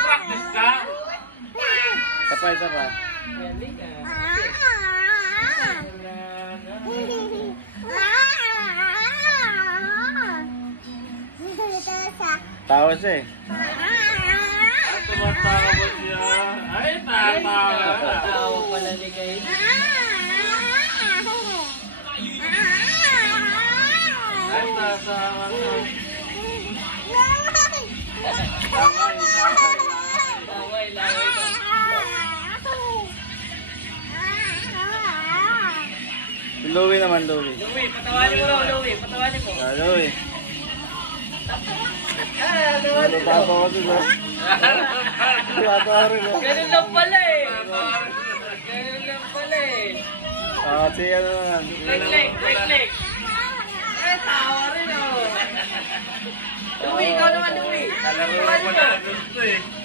Practice ka? Sapay. Tawa siya eh. Tumatawa mo siya. Ay, tatawa. Tawa pala ni Kay. Ay, tatawa siya. Laway ka. Louie naman, Louie. Louie, patawanin mo raw, Louie. Patawanin mo. Louie. Patawanin mo. Tatawa ko siya. Tatawa rin. Ganun lang pala eh. Ganun lang pala eh. Siya naman. Leg. Tawa rin oh. Louie, ikaw naman, Louie. Alam mo naman na gusto eh.